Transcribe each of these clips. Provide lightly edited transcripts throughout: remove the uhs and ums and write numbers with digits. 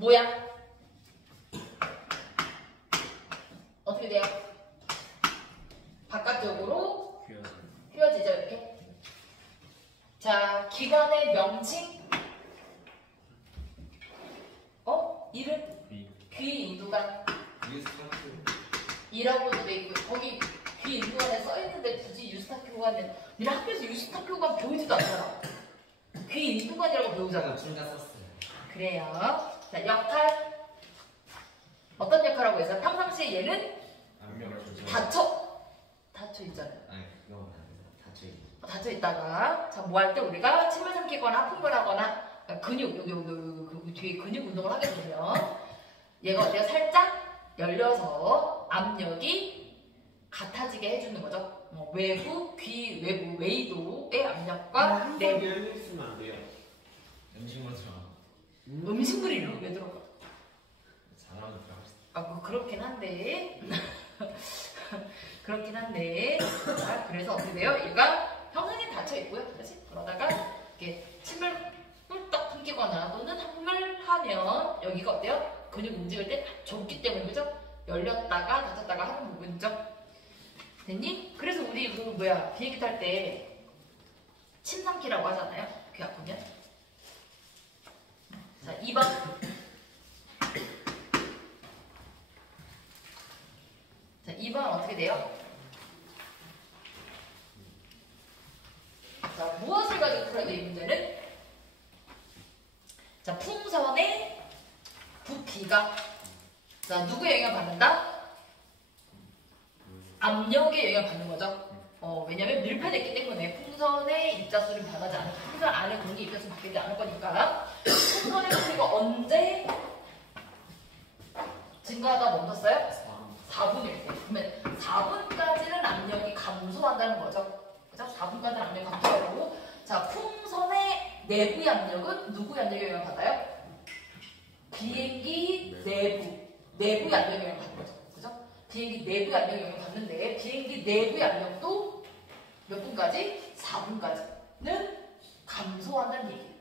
모양 어떻게 돼요? 바깥쪽으로 휘어지죠, 이렇게. 자, 기관의 명칭. 이름? 귀 인두관. 이라고도 돼 있고, 거기 귀 인두관에 써있는데 굳이 유스타큐관은 우리 학교에서 유스타큐관 배우지도 않잖아. 귀 인두관이라고 배우잖아. 둘다 썼어요. 그래요. 자, 역할. 어떤 역할하고 있어요? 평상시에 얘는 닫혀 있잖아요. 아니, 그거 닫혀 있다가, 자, 뭐 할 때 우리가 침을 삼키거나 하품을 하거나, 근육, 여기 뒤에 근육 운동을 하게 되면, 얘가 어때요? 살짝 열려서 압력이 같아지게 해주는 거죠. 외부, 귀 외부, 웨이도의 압력과 내부. 열려 있으면 안 돼요. 음식물 들어가. 음식물이 이렇게 왜 들어가? 잘하면 들어갈 수 있어. 뭐 그렇긴 한데. 그렇긴 한데. 자, 그래서 어떻게 돼요? 얘가 평상시에 닫혀 있고요. 그렇지? 그러다가 이렇게 침을 꿀떡 삼키거나 또는 한물 하면 여기가 어때요? 근육 움직일 때 좁기 때문에, 그죠? 열렸다가 닫혔다가 하는 부분이죠. 됐니? 그래서 우리 비행기 탈 때 침 삼키라고 하잖아요. 귀 아프면. 자, 2번. 자, 2번 어떻게 돼요? 자, 무엇을 가지고 풀어야 돼, 이 문제는? 자, 풍선의 부피가, 자, 누구의 영향을 받는다? 압력에 영향을 받는 거죠. 왜냐면 밀폐됐기 때문에 풍선의 입자수는 변하지 않고 풍선 안에 공기 입자수는 바뀌지 않을 거니까. 풍선의 부피가 언제 증가하다 멈췄어요? 4분일 때. 그러면 4분까지는 압력이 감소한다는 거죠. 그죠? 4분까지는 압력이 감소하고, 자, 풍선의 내부의 압력은 누구의 압력에 영향을 받아요? 비행기 내부의 압력에 영향을 받는 거죠. 그죠? 비행기 내부의 압력에 영향을 받는데, 비행기 내부의 압력도 몇 분까지? 4분까지는 감소한다는 얘기예요.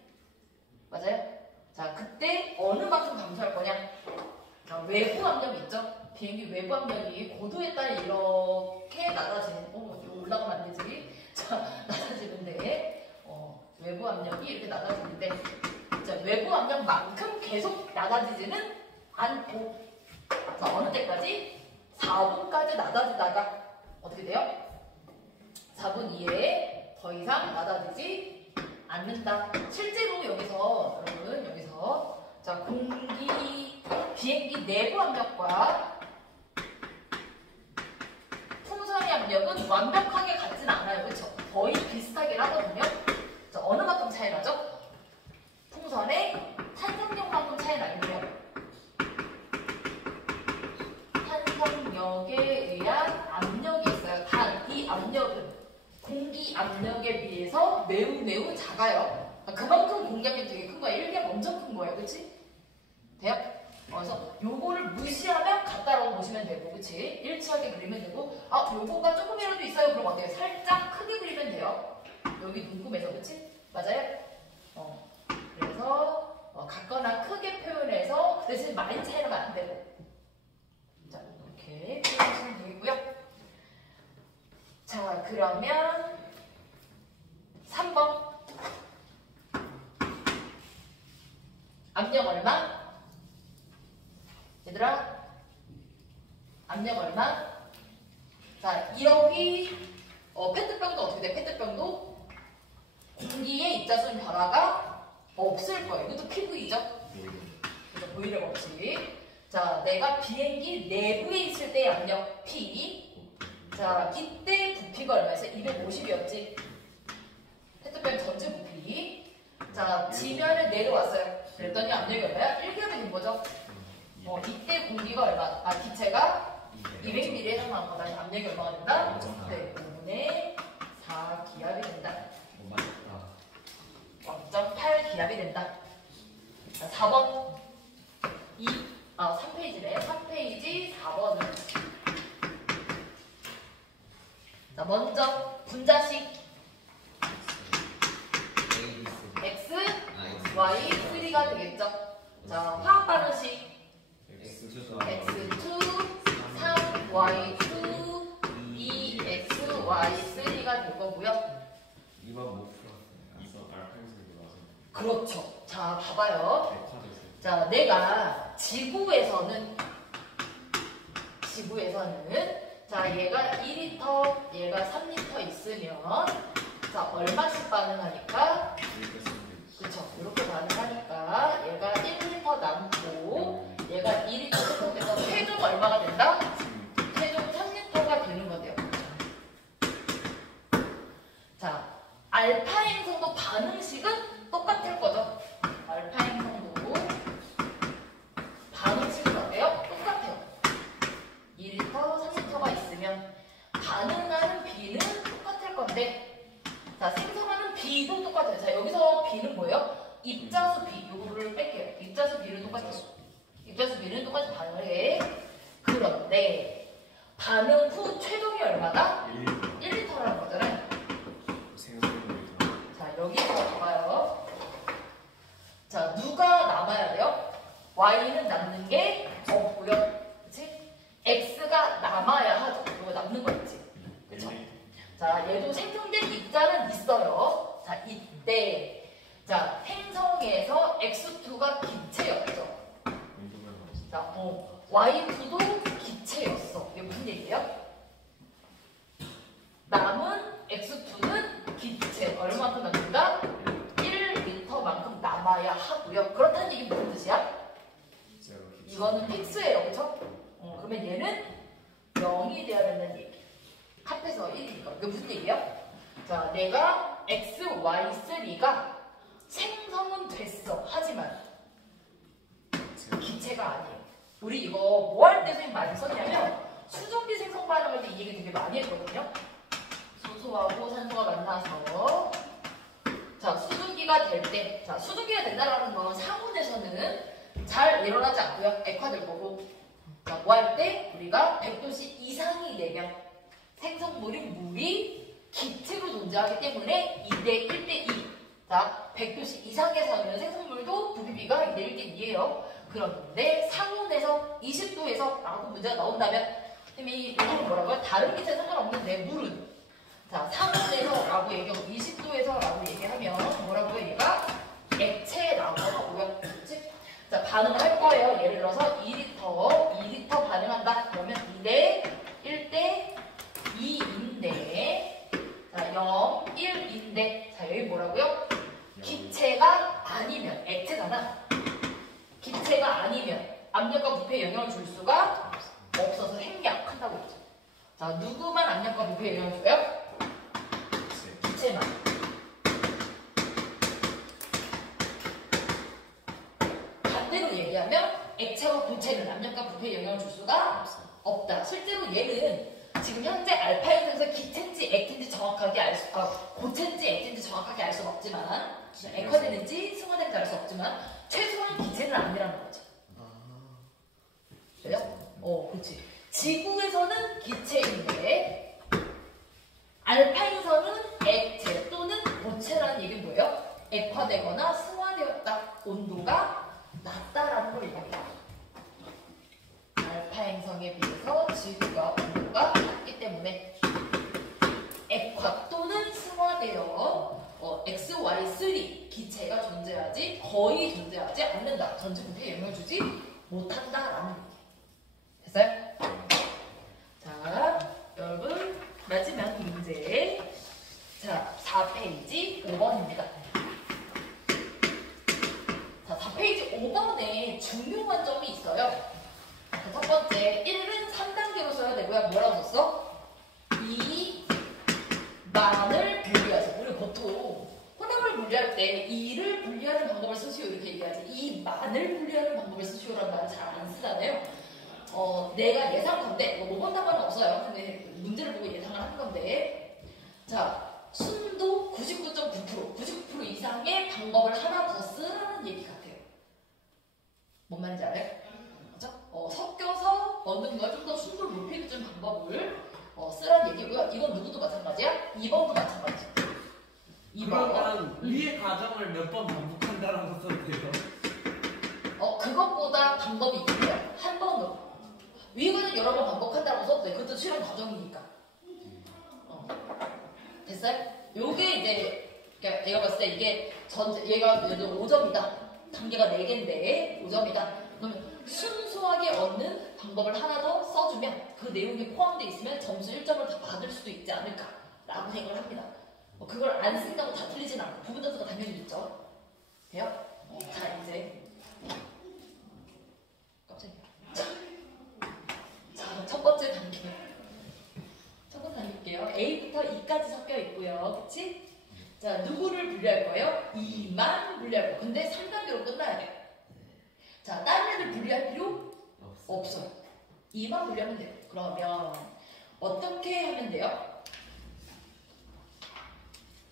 맞아요? 자, 그때 어느 만큼 감소할 거냐? 자, 외부 압력이 있죠? 비행기 외부 압력이 고도에 따라 이렇게 낮아지는, 올라가면 안 되지. 자, 낮아지는데, 외부 압력이 이렇게 낮아지는데, 자, 외부 압력만큼 계속 낮아지지는 않고, 자, 어느 때까지? 4분까지 낮아지다가, 어떻게 돼요? 4분 이내에 더 이상 낮아지지 않는다. 실제로 여기서, 여러분, 여기서, 자, 비행기 내부 압력과 풍선의 압력은 완벽하게 같진 않아요. 그렇죠? 거의 비슷하긴 하거든요. 자, 어느 만큼 차이 나죠? 풍선의 탄성력만큼 차이 나는데요. 탄성력에 의한 압력이 있어요. 단 이 압력은 공기 압력에 비해서 매우 작아요. 그만큼 공기압력이 되게 큰 거예요. 1개 엄청 큰 거예요. 그치? 돼요? 그래서 요거를 무시하면 같다라고 보시면 되고, 그치? 일치하게 그리면 되고, 요거가 조금이라도 있어요. 그럼 어때요? 살짝 크게 그리면 돼요. 여기 눈금에서, 그치? 맞아요? 그래서 같거나 크게 표현해서 그 대신 많이 차이 나면 안 되고. 자, 이렇게 표현하시면 되겠고요. 자, 그러면 3번. 압력 얼마? 얘들아, 압력 얼마? 자, 여기 페트병도 어떻게 돼? 페트병도 공기의 입자순 변화가 없을 거예요. 이것도 PV죠? 그래서 보이려고 없이. 자, 내가 비행기 내부에 있을 때의 압력 P. 자, 이때 부피가 얼마였어? 250이었지? 페트병 전체 부피. 자, 지면을 내려왔어요. 그랬더니 압력이 얼마야? 1기압이 된 거죠? 이때 공기가 얼마? 기체가 200ml에 해당하는 거다. 압력이 얼마가 된다? 네, 5분의 4기압이 된다. 0.8기압이 된다. 자, 4번. 3페이지네. 3페이지 4번을. 자, 먼저 분자식 X, Y, 3가 되겠죠. 자, 화학 반응 y2 2xy3가 될 거고요. 2번 못 풀었어요. 2번 알파인석이 나와서. 그렇죠. 자, 봐봐요. 백화됐어요. 자, 내가 지구에서는 자, 얘가 2리터, 얘가 3리터 있으면 자, 얼마씩 반응하니까 그렇죠. 이렇게 반응하니까 얘가 1리터 남고 얘가 2리터 소통돼서 최종 얼마가 된다? 최종 3리터가 되는 건데요. 자, 알파 행성도 반응식은 똑같을 거죠. 알파 행성도 반응식은 어때요? 똑같아요. 2리터, 3리터가 있으면 반응하는 B는 똑같을 건데 자, 생성하는 B도 똑같아요. 자, 여기서 B는 뭐예요? 입자수 B. 요거를 뺄게요. 입자수 B를 똑같아요. 입자수 B는 똑같이 반응을 해. 그런데 반응 후 최종이 얼마다? 1리터라는 거잖아요. 자, 여기서 봐봐요. 자, 누가 남아야 돼요? Y는 남는 게 없고요. 그치? X가 남아야 하죠. 이거 남는 거 있지. 그쵸? 자, 얘도 생성된 입자는 있어요. 자, 이때 자, 행성에서 X2가 기체였죠. 자, Y2도 기체였어. 이게 무슨 얘기예요? 남은 X2는 기체. 얼마만큼 남는다? 1리터만큼 남아야 하고요. 그렇다는 얘기 무슨 뜻이야? 이거는 X예요. 그쵸? 그러면 얘는 0이 되어야 된다는 얘기. 합해서 1이니까. 이게 무슨 얘기야? 자, 내가 XY3가 생성은 됐어. 하지만 기체가 아니에요. 우리 이거 뭐 할 때 선생님 많이 썼냐면 수증기 생성 반응할 때 이 얘기 되게 많이 했거든요. 수소하고 산소가 만나서 자, 수증기가 될 때, 자, 수증기가 된다라는 건 상온에서는 잘 일어나지 않고요. 액화될 거고. 자, 뭐 할 때 우리가 100도씨 이상이 되면 생성물이 물이 기체로 존재하기 때문에 2대 1대 2. 자, 100도씨 이상에서는 생성물도 부비비가 2대 1대 2예요. 그런데 상온에서 20도에서 라고 문제가 나온다면 선생님이 이거는 뭐라고요? 다른 기체 상관없는데 물은 자, 상온에서 라고 얘기하고 20도에서 라고 얘기하면 뭐라고요? 얘가 액체라고 하고요. 그치? 자, 반응을 할 거예요. 예를 들어서 2리터 반응한다. 그러면 2대 1대 2인데 자, 0, 1인데 자, 여기 뭐라고요? 기체가 아니면 액체잖아. 기체가 아니면 압력과 부피에 영향을 줄 수가 없어서 생략한다고 했죠. 자, 누구만 압력과 부피에 영향을 줘요? 기체만. 반대로 얘기하면 액체와 고체는 압력과 부피에 영향을 줄 수가 없다. 실제로 얘는 지금 현재 알파 행성에서 기체인지 액체인지 정확하게 고체인지 액체인지 정확하게 알 수는 없지만 액화되는지 승화되는지 알 수 없지만 최소한 기체는 아니라는 거죠. 그래요? 그렇지. 지구에서는 기체인데 알파 행성은 액체 또는 고체라는 얘기는 뭐예요? 액화되거나 승화되었다. 온도가 낮다라는 걸 얘기합니다. 알파 행성에 비해서 지구가 온도가 낮기 때문에 액화 또는 승화되어 XY3 기체가 존재하지 거의 존재하지 않는다. 전체 부피에 영향을 주지 못한다라는 얘기. 됐어요? 자, 여러분 마지막 문제. 자, 4페이지 5번입니다. 자, 4페이지 5번에 중요한 점이 있어요. 첫 번째, 1은 3단계로 써야 되고요. 뭐라고 썼어? 이 만을 분리하세요. 우리 보통 혼합을 분리할 때 2를 분리하는 방법을 쓰시오 이렇게 얘기하지. 이 만을 분리하는 방법을 쓰시오라는 말을 잘 안 쓰잖아요. 내가 예상컨대 뭐 본 답안은 없어요. 근데 문제를 보고 예상을 하는 건데 자, 순도 99.9% 99% 이상의 방법을 하나 더 쓰라는 얘기 같아요. 뭔 말인지 알아요? 섞여서 얻는 좀 더 순도를 높이는 좀 방법을 쓰라는 얘기고요. 이건 누구도 마찬가지야? 2번도 마찬가지. 2번. 그러면 위의 과정을 몇 번 반복한다라고 써도 돼요? 그것보다 방법이 있고요. 한 번 더. 위과정 여러 번 반복한다고 써도 돼. 그것도 실험 과정이니까. 됐어요? 요게 이제 그러니까 얘가 봤을 때 이게 얘가 5점이다. 단계가 4개인데 5점이다. 그러면 순수하게 얻는 방법을 하나 더 써주면 그 내용이 포함되어 있으면 점수 1점을 다 받을 수도 있지 않을까라고 생각을 합니다. 그걸 안 쓴다고 다 틀리진 않고 부분 점수가 당연히 있죠. 돼요? 자 이제 깜짝이야. 자, 첫 번째 단계. 첫 번째 단계일게요. A부터 E까지 섞여 있고요. 그치? 자, 누구를 분리할 거예요? E만 분리할 거예요. 근데 3단계로 끝나야 돼요. 자, 다른 애들 분리할 필요 없어요. E만 분리하면 돼요. 그러면 어떻게 하면 돼요?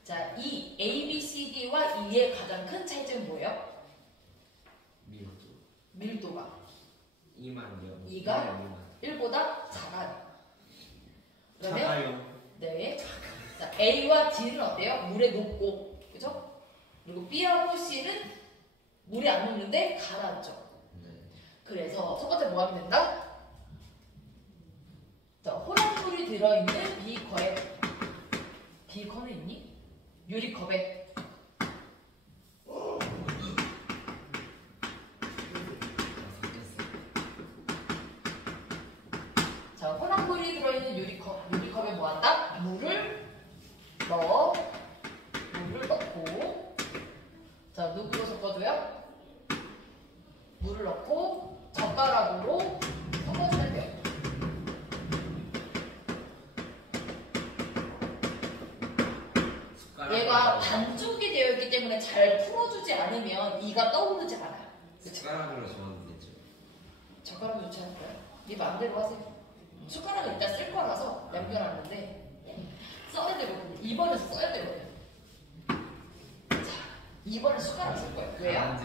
자, 이 A, B, C, D와 E의 가장 큰 차이점은 뭐예요? 밀도가. 2만요. 2가 1보다 작아요. 그러면 작아요. 네. 자, A와 D는 어때요? 물에 녹고, 그죠? 그리고 B하고 C는 물이 안 녹는데 가라앉죠. 네. 그래서 첫 번째 뭐 하면 된다? 자, 혼합물이 들어있는 비커에 비커는 있니? 유리컵에 자, 혼합물이 들어있는 유리컵에 뭐 한다? 물을 넣고 자, 누구로 섞어줘요? 물을 넣고 젓가락으로 섞어주면 돼요. 얘가 반죽이 되어 있기 때문에 잘 풀어주지 않으면 이가 떠오르지 않아요. 숟가락으로 저어도 되죠. 젓가락은 좋지 않을까요? 네 마음대로 하세요. 숟가락은 일단 쓸 거라서 남겨놨는데 써야 되거든요. 2번에서 써야 되거든요. 자, 2번은 숟가락 쓸 거예요. 왜요?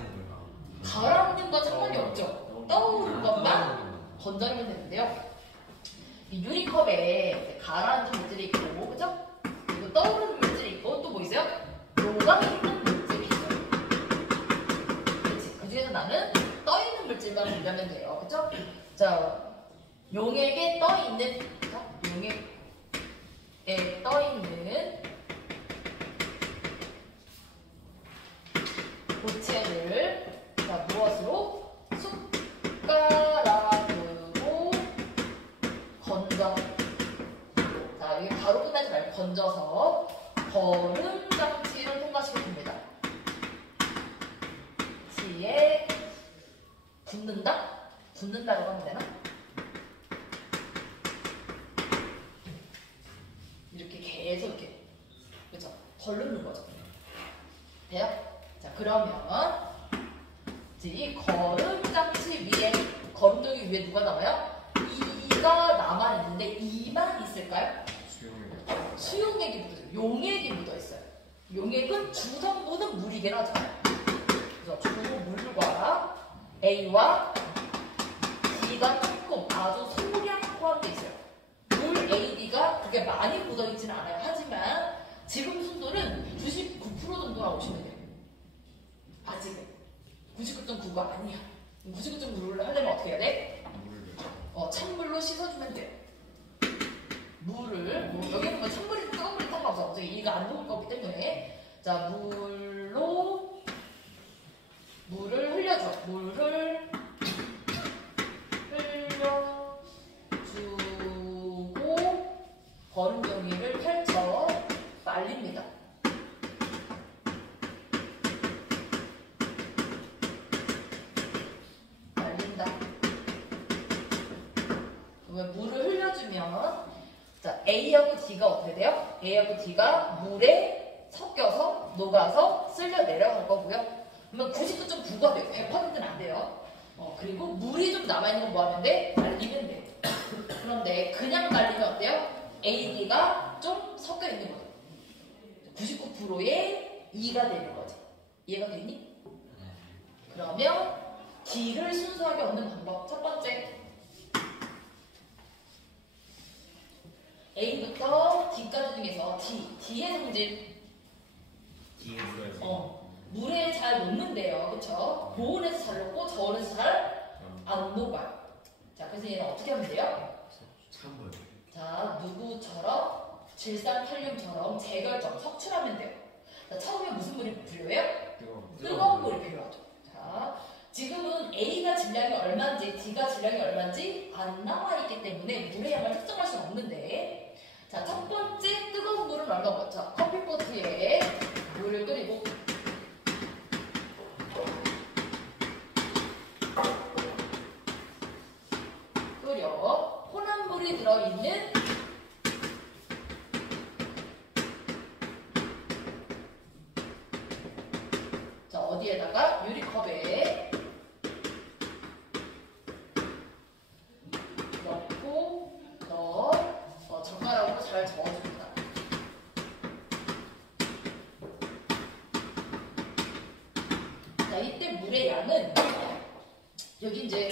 가라앉는 건 상관이 없죠. 떠오르는 것만 건져내면 되는데요. 이 유리컵에 가라앉은 물질이 있고, 그죠? 그리고 떠오르는 물질이 있고, 또 뭐 있어요? 녹아 있는 물질이 있어요. 그렇지. 그 중에서 나는 떠 있는 물질만 분류하면 돼요. 그죠? 자, 용액에 떠 있는, 용액에 떠 있는 고체를 자, 무엇으로? 숟가락으로 건져. 자, 이게 바로 끝나지 말고 건져서 거름 장치를 통과시켜 줍니다. 시에 붓는다? 붓는다고 하면 되나? 이렇게 계속 이렇게, 그렇죠? 덜르는 거죠. 돼요? 자, 그러면 이 거름 장치 위에, 거름종이 위에 누가 남아요? 2가 남아 있는데 2만 있을까요? 수용액이 묻어요. 용액이 묻어 있어요. 용액은 주성분은 물이긴 하잖아요. 그래서 주물과 A와 D가 조금 아주 소량 포함되어 있어요. 물 AD가 그게 많이 묻어 있지는 않아요. 하지만 지금 순도는 99% 정도 나오시면 돼요. 아직은 99.9가 아니야. 99.9를 하려면 어떻게 해야 돼? 찬물로 씻어주면 돼요. 물을, 여기는 뭐 찬물이 뜨거운 물이 상관없어. 어차피 이가 안 녹을 거기 때문에. 자, 물을 흘려줘. 물을 흘려주고 거름 종이를 펼쳐 말립니다. 말린다. 그러면 물을 흘려주면 자, A하고 D가 어떻게 돼요? A하고 D가 물에 섞여서 녹아서 쓸려 내려갈 거고요. 그러면 99.9가 돼요. 100%는 안 돼요. 그리고 물이 좀 남아있는 건 뭐 하면 돼? 말리면 돼. 그런데 그냥 말리면 어때요? A, D가 좀 섞여 있는 거죠. 99%의 2가 되는 거지. 이해가 되니? 그러면 D를 순수하게 얻는 방법. 첫 번째. A부터 D까지 중에서 D의 성질. 뒤에 물어요. 물에 잘 녹는데요. 그쵸? 고온에서 잘 녹고 저온에서 잘 안 녹아요. 자, 그래서 얘는 어떻게 하면 돼요? 참고요. 자, 누구처럼? 질산칼륨처럼 재결정, 석출하면 돼요. 자, 처음에 무슨 물이 필요해요? 뜨거운 물이 필요하죠. 자, 지금은 A가 질량이 얼마인지, D가 질량이 얼마인지 안 나와 있기 때문에 물의 양을 특정할 수는 없는데, 자, 첫 번째 뜨거운 물은 얼마고? 자, 커피포트에 물을 끓이고, 끓여 혼합 물이 들어있는 자, 어디에다가 유리컵에 넣고 젓가락으로 잘 저어줍니다. 자, 이때 물의 양은 여기 이제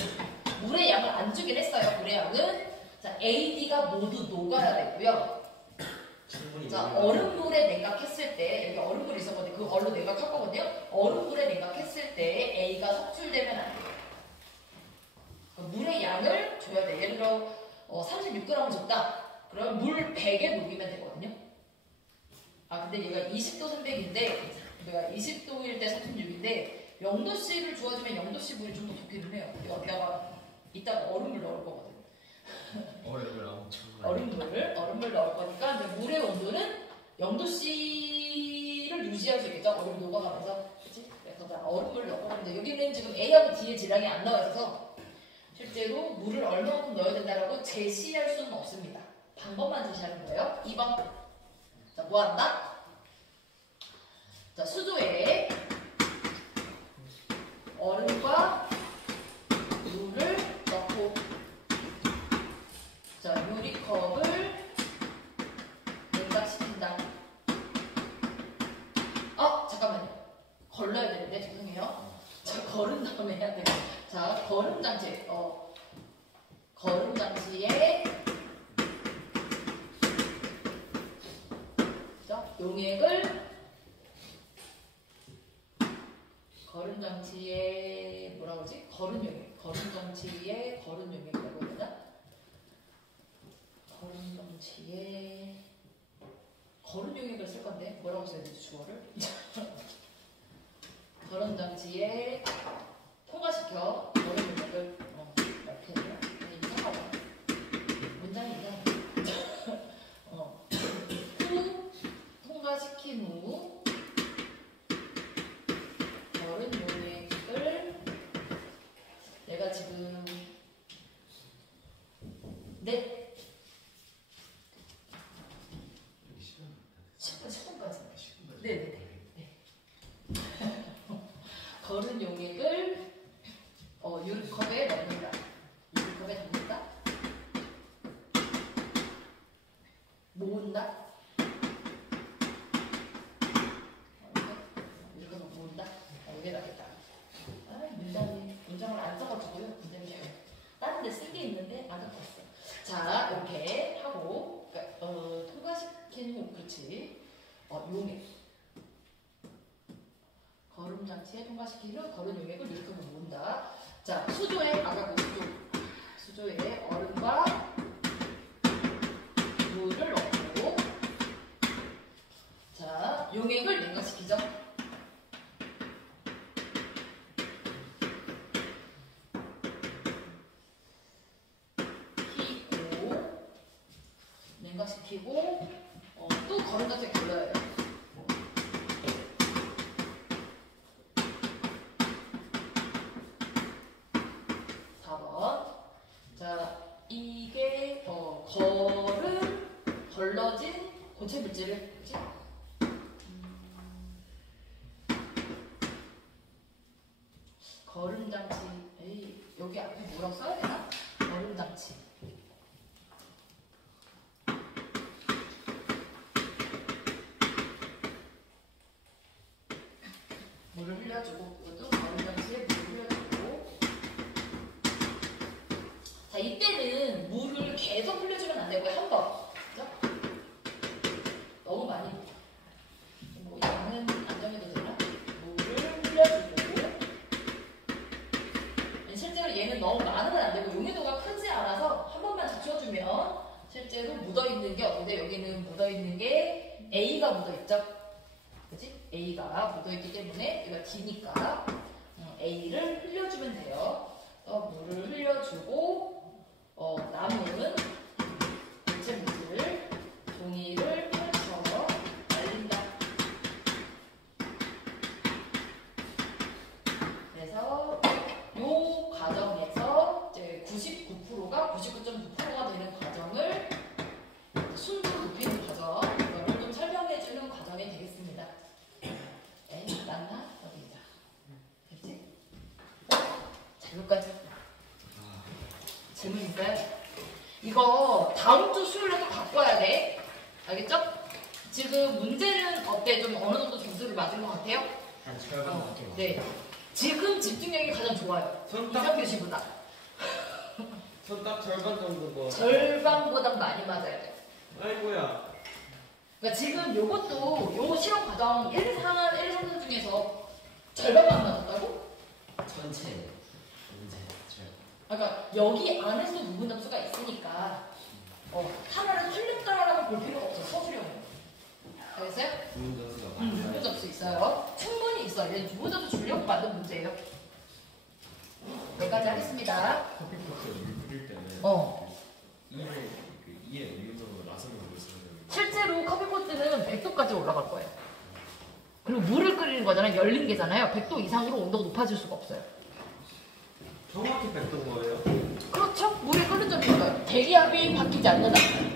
물의 양을 안 주긴 했어요. 물의 양은 자, A, D가 모두 녹아야 되고요. 자, 얼음물에 냉각했을 때 여기 얼음물이 있었거든요. 그 얼로 냉각할 거거든요. 얼음물에 냉각했을 때 A가 석출되면 안 돼요. 그러니까 물의 양을 줘야 돼. 예를 들어 36g 줬다. 그러면 물 100에 녹이면 되거든요. 아, 근데 얘가 20도 300인데 내가 20도일 때 36인데 0도씨를 주어주면 0도씨 물이 좀 더 좋기는 해요. 여기다가 이따가 얼음물 넣을 거거든요. 얼음물 넣을 거니까 이제 물의 온도는 0도씨를 유지할 수 있겠죠. 얼음이 녹아가면서. 그치? 그래서 얼음물 넣을 건데 여기는 지금 A하고 D의 질량이 안 나와 있어서 실제로 물을 얼마만큼 넣어야 된다라고 제시할 수는 없습니다. 방법만 제시하는 거예요. 2번. 자, 뭐 한다? 자, 수조에 얼음과 물을 넣고 자, 유리컵을 냉각시킨다. 잠깐만요. 걸러야 되는데 죄송해요. 자, 걸은 다음에 해야 돼요. 자, 거름 장치. 거름 장치에 자, 용액을 거름 장치에 뭐라고 그러지? 거름 용액. 거름 장치에 거름 용액이라고 해야 되나? 거름 장치에 거름 용액을 쓸 건데 뭐라고 써야 되지 주어를? 거름 장치에 통과시켜 거름 용액을 이렇게 해요. 이상하다. 문장이 이상해. 후 통과시킨 후 거름 용액을 내가 지금 네 10분까지. 네네네. 거른 용액을 유리컵에 넣는다. 유리컵에 담는다. 모은다. 유리컵에 모은다. 여기에 놔겠다. 문장을 안 써가지고요. 문장이 다른 데 쓸 게 있는데 안 갖고 왔어. 자, 이렇게 하고 통과시킨 후 그렇지. 용액. 거름 장치에 통과시킨 후 거름 용액을 유리컵에 모은다. 자, 수조에 아까 그 수조에 얼음과 물을 넣고 자, 용액을 냉각시키죠. 냉각시키고 또 거름 장치에 걸러야 해요. 자, 이게 거름 걸러진 고체 물질을 그치? 거름 장치 여기 앞에 뭐라고 써야 되나? 거름 장치 물을 흘려주고 이것도 거름 장치에 물을 흘려주고 자, 이때는 물을 계속 흘려주면 안 되고요. 한 번. 그죠? 너무 많이. 뭐, 양은 안 정해도 되나? 물을 흘려주고. 실제로 얘는 너무 많으면 안 되고, 용해도가 크지 실제로 묻어있는 게 어딘데 여기는 묻어있는 게 A가 묻어있죠? 그치? A가 묻어있기 때문에 여기가 D니까 A를 흘려주면 돼요. 물을 흘려주고 남은 물체물을 종이를 펼쳐 말린다. 그래서 요 과정에서 이제 99%가 99.9%가 되는 과정을 순도를 높이는 과정, 이거를 좀 설명해주는 과정이 되겠습니다. 네, 맞나? 어디자? 됐지? 자, 여기까지. 질문 있어요? 이거 다음 주 수요일에 또 바꿔야 돼. 알겠죠? 지금 문제는 어때? 좀 어느 정도 점수를 맞은 것 같아요? 한 절반 넘게 맞아요. 네. 지금 집중력이 가장 좋아요. 이상규 씨보다. 전 딱 절반 정도 절반보다 많이 맞아야 돼. 아이고야. 그러니까 지금 요것도 요 실험 과정 1, 2, 3 중에서 절반만 맞았다고? 전체 문제 절반. 그러니까 여기 안에서도 부분 점수가 있으니까 하나를 틀렸다라고 볼 필요가 없어. 서술형은. 알겠어요? 부분 점수가 부분 많아요. 점수 있어요. 충분히 있어요. 얘는 부분 점수 주려고 만든 문제예요. 여기까지 하겠습니다. 커피 포트에 물 뿌릴 때는 이에 의유로 라선을 쓰는 실제로 커피포트는 100도까지 올라갈 거예요. 그리고 물을 끓이는 거잖아요. 열린 게잖아요. 100도 이상으로 온도가 높아질 수가 없어요. 정확히 100도 거예요? 그렇죠? 물이 끓는 점이니까요. 대기압이 바뀌지 않는 한.